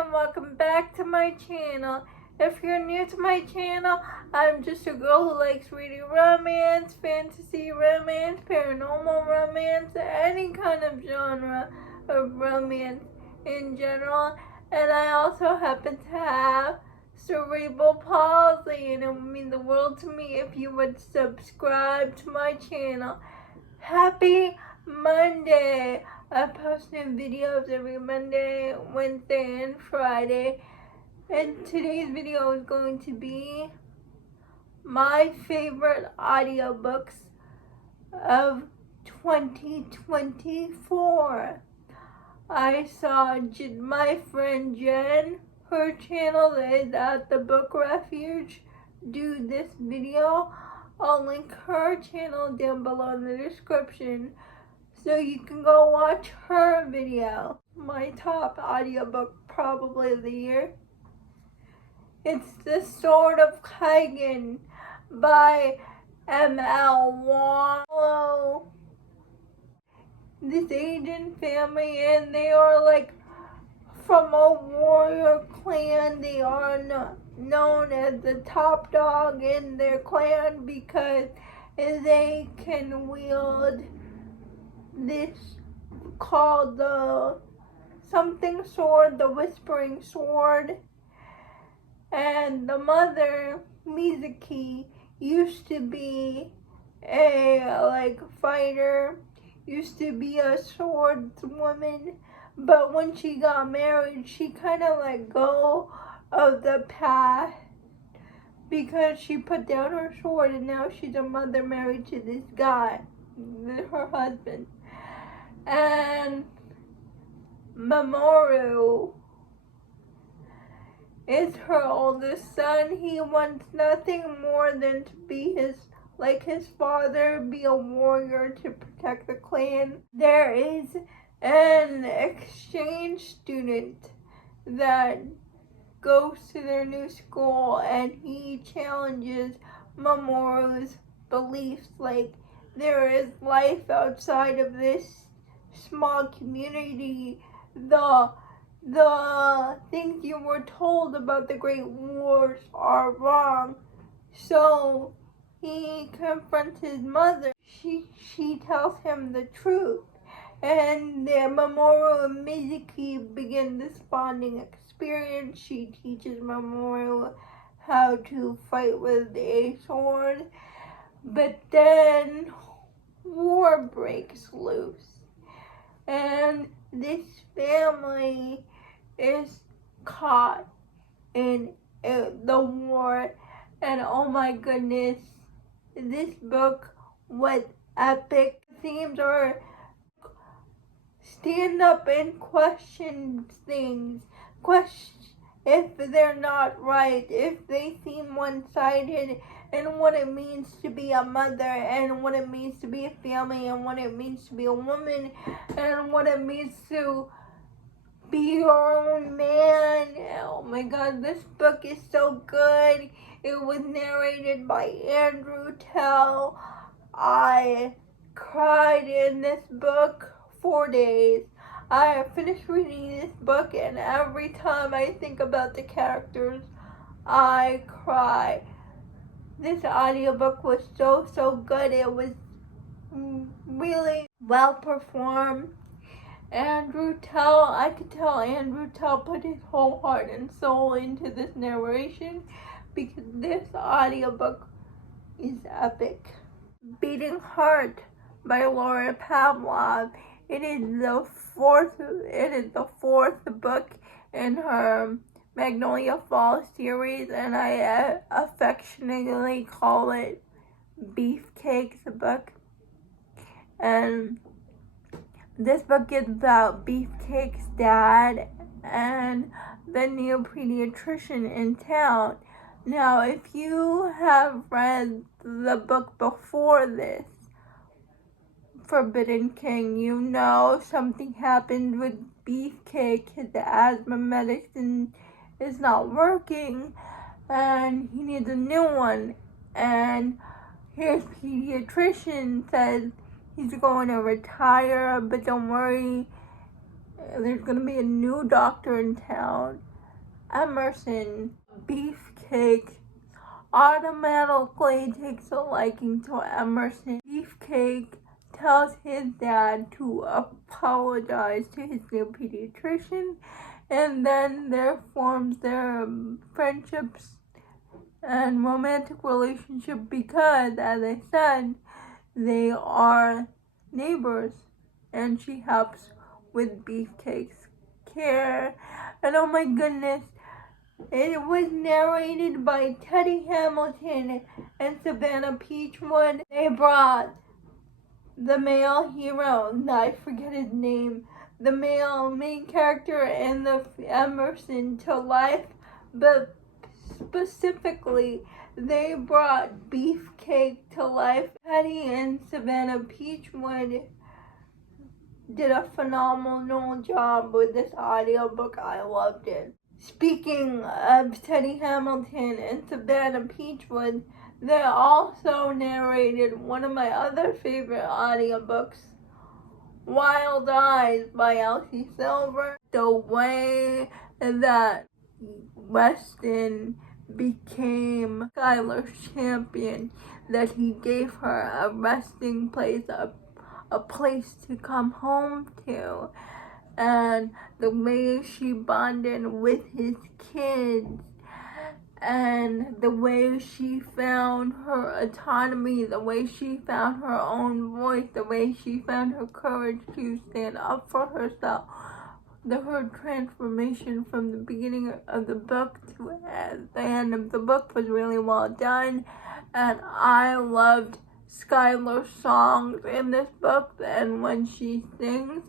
and welcome back to my channel. If you're new to my channel, I'm just a girl who likes reading romance, fantasy romance, paranormal romance, any kind of genre of romance in general. And I also happen to have cerebral palsy, and it would mean the world to me if you would subscribe to my channel. Happy Monday! I post new videos every Monday, Wednesday, and Friday. And today's video is going to be my favorite audiobooks of 2024. I saw my friend Jen, her channel is at the Book Refuge, do this video. I'll link her channel down below in the description so you can go watch her video. My top audiobook probably of the year. It's The Sword of Kaigen by Malon. This Asian family, and they are like from a warrior clan. They are known as the top dog in their clan because they can wield this called the something sword, the whispering sword. And the mother, Mizuki, used to be a fighter, used to be a swordswoman, but when she got married, she kind of let go of the path because she put down her sword, and now she's a mother married to this guy, her husband. And Navarro is her oldest son. He wants nothing more than to be his father, be a warrior to protect the clan. There is an exchange student that goes to their new school, and he challenges Mamoru's beliefs, like there is life outside of this small community. The things you were told about the Great Wars are wrong. So he confronts his mother. She tells him the truth. And Mamoru and Mizuki begin this bonding experience. She teaches Mamoru how to fight with a sword. But then war breaks loose. And this family is caught in the war. And oh my goodness, this book was epic. Themes are stand up and question things. Question if they're not right, if they seem one-sided, and what it means to be a mother, and what it means to be a family, and what it means to be a woman, and what it means to be your own man. Oh my god, this book is so good. It was narrated by Andrew R. I cried in this book for days. I finished reading this book, and every time I think about the characters, I cry. This audiobook was so good. It was really well performed. I could tell Andrew put his whole heart and soul into this narration because this audiobook is epic. Beating Heart by Laura Pavlov. It is the fourth book in her Magnolia Falls series, and I affectionately call it Beefcake's book. And this book is about Beefcake's dad and the new pediatrician in town. Now, if you have read the book before this, Forbidden King, you know something happened with Beefcake. His asthma medicine is not working, and he needs a new one. And his pediatrician says he's going to retire, but don't worry, there's going to be a new doctor in town. Emerson, Beefcake, automatically takes a liking to Emerson. Beefcake tells his dad to apologize to his new pediatrician, and then there forms their friendships and romantic relationship because, as I said, they are neighbors, and she helps with Beefcake's care. And oh my goodness, it was narrated by Teddy Hamilton and Savannah Peachwood. They brought the male hero, I forget his name, the male main character and the Emerson to life, but specifically they brought Beefcake to life. Teddy and Savannah Peachwood did a phenomenal job with this audiobook. I loved it. Speaking of Teddy Hamilton and Savannah Peachwood, they also narrated one of my other favorite audiobooks, Wild Eyes by Elsie Silver. The way that Weston became Skylar's champion, that he gave her a resting place, a place to come home to, and the way she bonded with his kids, and the way she found her autonomy, the way she found her own voice, the way she found her courage to stand up for herself. Her transformation from the beginning of the book to the end of the book was really well done, and I loved Skylar's songs in this book, and when she sings,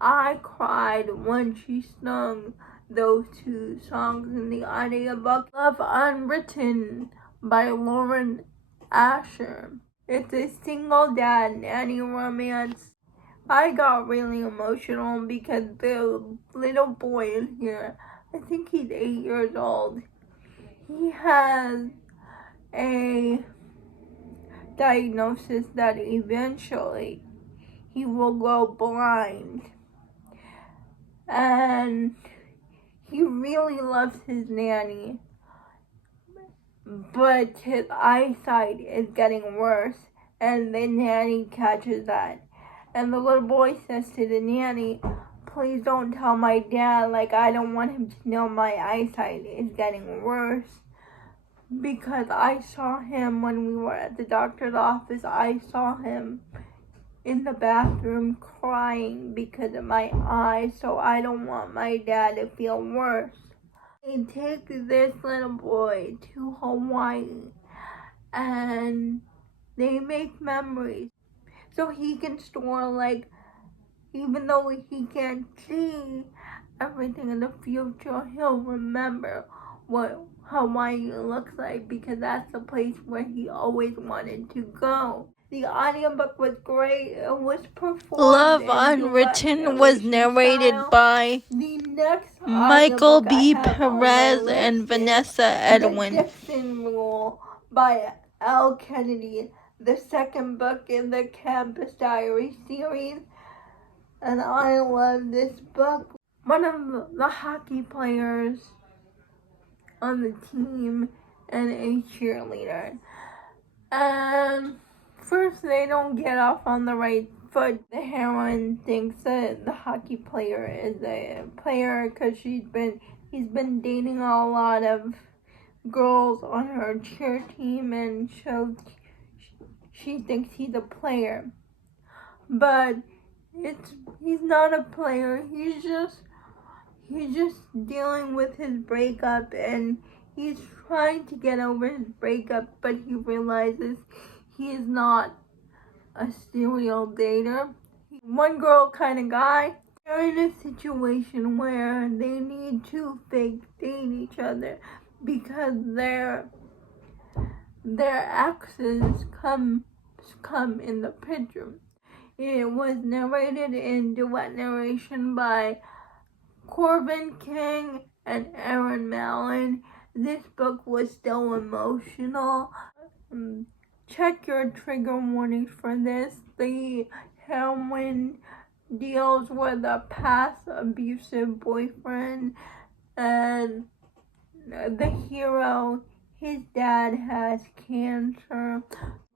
I cried when she sung those two songs in the audiobook. Love Unwritten by Lauren Asher. It's a single dad nanny romance. I got really emotional because the little boy in here, I think he's 8 years old, he has a diagnosis that eventually he will go blind, and he really loves his nanny, but his eyesight is getting worse, and the nanny catches that, and the little boy says to the nanny, "Please don't tell my dad, I don't want him to know my eyesight is getting worse." Because I saw him when we were at the doctor's office. I saw him in the bathroom crying because of my eyes, so I don't want my dad to feel worse. They take this little boy to Hawaii, and they make memories so he can store, even though he can't see everything in the future, he'll remember what Hawaii looks like, because that's the place where he always wanted to go. The audiobook was great. It was performed. Love Unwritten was narrated by Michael B. Perez and Vanessa Edwin. The Dixon Rule by L. Kennedy, the second book in the Campus Diary series, and I love this book. One of the hockey players on the team and a cheerleader. And first, they don't get off on the right foot. The heroine thinks that the hockey player is a player because he's been dating a lot of girls on her cheer team, and so she thinks he's a player. But he's not a player. He's just dealing with his breakup, and he's trying to get over his breakup, but he realizes he is not a serial dater. One girl kind of guy. They're in a situation where they need to fake date each other because their exes come in the picture. It was narrated in duet narration by Corvin King and Erin Malon. This book was still emotional. Check your trigger warnings for this. The heroine deals with a past abusive boyfriend, and the hero, his dad has cancer,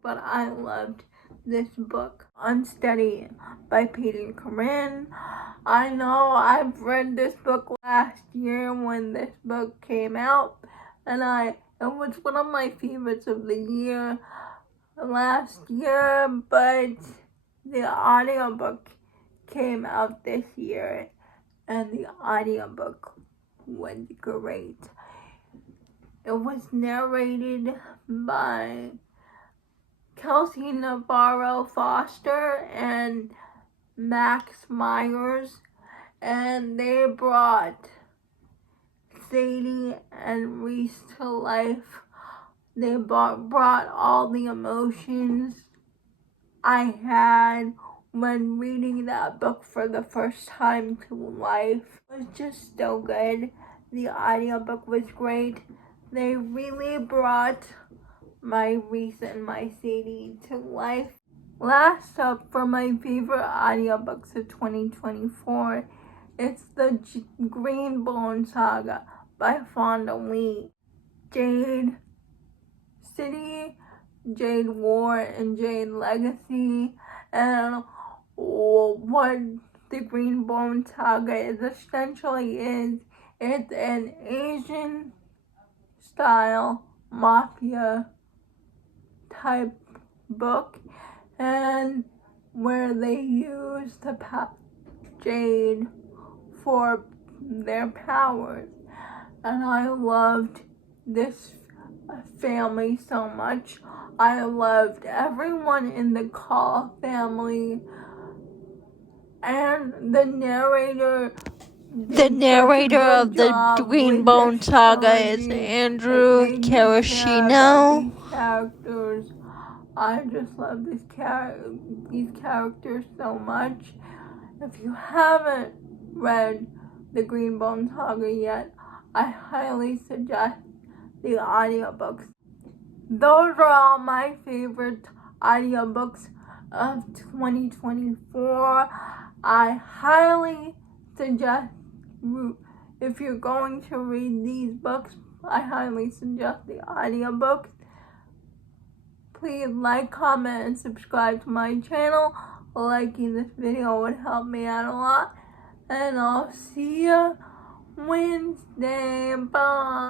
but I loved this book, Unsteady by Corvin. I know I've read this book last year when this book came out, and it was one of my favorites of the year last year, but the audiobook came out this year, and the audiobook was great. It was narrated by Kelsey, Navarro Foster, and Max Myers, and they brought Sadie and Reese to life. They brought all the emotions I had when reading that book for the first time to life. It was just so good. The audiobook was great. They really brought my Reese and my Sadie to life. Last up for my favorite audiobooks of 2024, it's the Greenbone Saga by Fonda Lee. Jade City, Jade War, and Jade Legacy. And what the Greenbone Saga is essentially it's an Asian style mafia type book, and where they use the jade for their powers. And I loved this family so much. I loved everyone in the Call family, and the narrator of the Greenbone Saga is Andrew Kishino. I just love these characters so much. If you haven't read the Greenbone Saga yet, I highly suggest the audiobooks. Those are all my favorite audiobooks of 2024. I highly suggest, if you're going to read these books, I highly suggest the audiobooks. Please like, comment, and subscribe to my channel. Liking this video would help me out a lot. And I'll see you Wednesday. Bye.